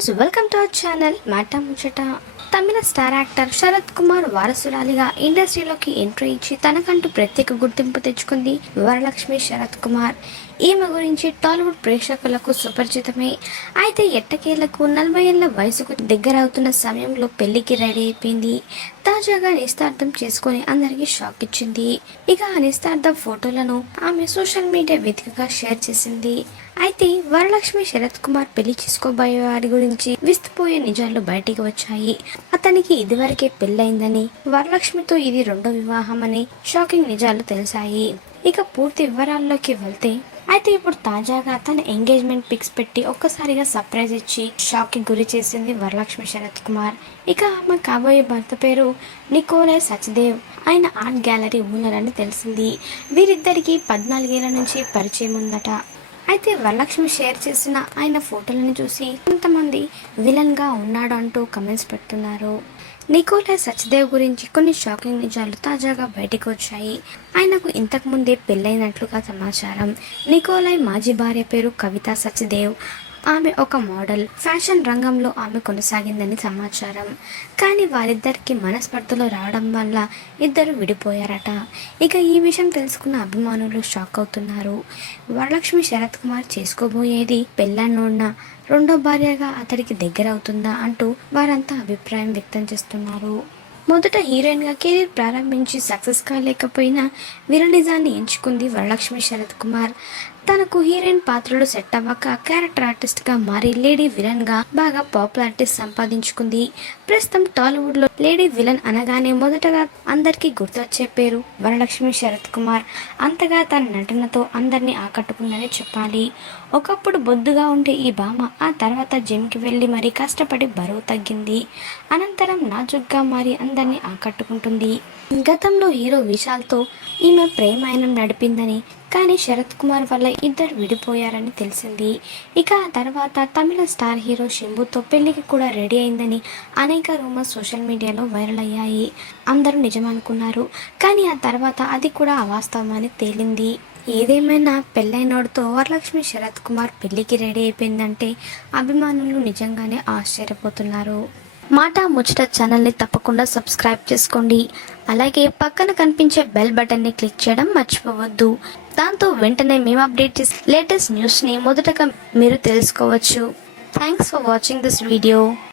Friends, welcome to our channel మాట ముచ్చట. తమిళ star actor Sarath Kumar వారసురాలిగా ఇండస్ట్రీలోకి ఎంట్రీ ఇచ్చి తనకంటూ ప్రత్యేక గుర్తింపు తెచ్చుకుంది వరలక్ష్మి శరత్ కుమార్. ఈమె గురించి టాలీవుడ్ ప్రేక్షకులకు సుపరిచితమే. అయితే ఎట్టకేలకు 40 ఏళ్ల వయసుకు దగ్గర అవుతున్న సమయంలో పెళ్లికి రెడీ అయిపోయింది. తాజాగా నిశ్చితార్థం చేసుకుని అందరికీ షాక్ ఇచ్చింది. ఇక ఆ నిశ్చితార్థం ఫోటోలను ఆమె సోషల్ మీడియా వేదికగా షేర్ చేసింది. అయితే వరలక్ష్మి శరత్ కుమార్ పెళ్లి చేసుకోబోయే వారి గురించి విస్తుపోయే నిజాలు బయటికి వచ్చాయి. అతనికి ఇదివరకే పెళ్ళైందని, వరలక్ష్మితో ఇది రెండో వివాహం అని షాకింగ్ నిజాలు తెలిసాయి. ఇక పూర్తి వివరాల్లోకి వెళ్తే, అయితే ఇప్పుడు తాజాగా తన ఎంగేజ్మెంట్ పిక్స్ పెట్టి ఒక్కసారిగా సర్ప్రైజ్ ఇచ్చి షాక్ కి గురి చేసింది వరలక్ష్మి శరత్ కుమార్. ఇక ఆమె కాబోయే భర్త పేరు నికోలై సచ్దేవ్. ఆయన ఆర్ట్ గ్యాలరీ ఓనర్ అని తెలిసింది. వీరిద్దరికి 14 ఏళ్ల నుంచి పరిచయం ఉందట. అయితే వరలక్ష్మి షేర్ చేసిన ఆయన ఫోటోలను చూసి కొంతమంది విలన్ గా ఉన్నాడు అంటూ కమెంట్స్ పెడుతున్నారు. నికోలై సచ్దేవ్ గురించి కొన్ని షాకింగ్ నిజాలు తాజాగా బయటకు వచ్చాయి. ఆయనకు ఇంతకు ముందే పెళ్ళైనట్లుగా సమాచారం. నికోలై మాజీ భార్య పేరు కవిత సచ్దేవ్. ఆమె ఒక మోడల్, ఫ్యాషన్ రంగంలో ఆమె కొనసాగిందని సమాచారం. కానీ వారిద్దరికి మనస్పర్ధలు రావడం వల్ల ఇద్దరు విడిపోయారట. ఇక ఈ విషయం తెలుసుకున్న అభిమానులు షాక్ అవుతున్నారు. వరలక్ష్మి శరత్ కుమార్ చేసుకోబోయేది పెళ్ళన్నోడిన రెండో భార్యగా అతడికి దగ్గర అవుతుందా అంటూ వారంతా అభిప్రాయం వ్యక్తం చేస్తున్నారు. మొదట హీరోయిన్ గా కెరీర్ ప్రారంభించి సక్సెస్ కాలేకపోయినా విరలిజాన్ని ఎంచుకుంది వరలక్ష్మి శరత్ కుమార్. తనకు హీరోయిన్ పాత్రలు సెట్ అవ్వక క్యారెక్టర్ ఆర్టిస్ట్ గా మారి లేడీ విలన్ గా బాగా పాపులారిటీ సంపాదించుకుంది. ప్రస్తుతం టాలీవుడ్ లో లేడీ విలన్ అనగానే మొదటగా అందరికీ గుర్తొచ్చే పేరు వరలక్ష్మి శరత్ కుమార్. అంతగా తన నటనతో అందరినీ ఆకట్టుకుందని చెప్పాలి. ఒకప్పుడు బొద్దుగా ఉండే ఈ భామ ఆ తర్వాత జిమ్ కి వెళ్లి మరీ కష్టపడి బరువు తగ్గింది. అనంతరం నాజుగ్గా మారి అందరినీ ఆకట్టుకుంటుంది. గతంలో హీరో విశాల్తో ఈమె ప్రేమాయణం నడిపిందని, కానీ శరత్ కుమార్ వల్ల ఇద్దరు విడిపోయారని తెలిసింది. ఇక ఆ తర్వాత తమిళ స్టార్ హీరో శంభుతో పెళ్లికి కూడా రెడీ అయిందని అనేక రూమర్స్ సోషల్ మీడియాలో వైరల్ అయ్యాయి. అందరూ నిజమనుకున్నారు. కానీ ఆ తర్వాత అది కూడా అవాస్తవమని తేలింది. ఏదేమైనా పెళ్ళైనోడితో వరలక్ష్మి శరత్ కుమార్ పెళ్లికి రెడీ అయిపోయిందంటే అభిమానులు నిజంగానే ఆశ్చర్యపోతున్నారు. మాట ముచ్చట ఛానల్ని తప్పకుండా సబ్స్క్రైబ్ చేసుకోండి. అలాగే పక్కన కనిపించే బెల్ బటన్ని క్లిక్ చేయడం మర్చిపోవద్దు. దాంతో వెంటనే మేము అప్డేట్ చేసే లేటెస్ట్ న్యూస్ని మొదటగా మీరు తెలుసుకోవచ్చు. Thanks for watching this video.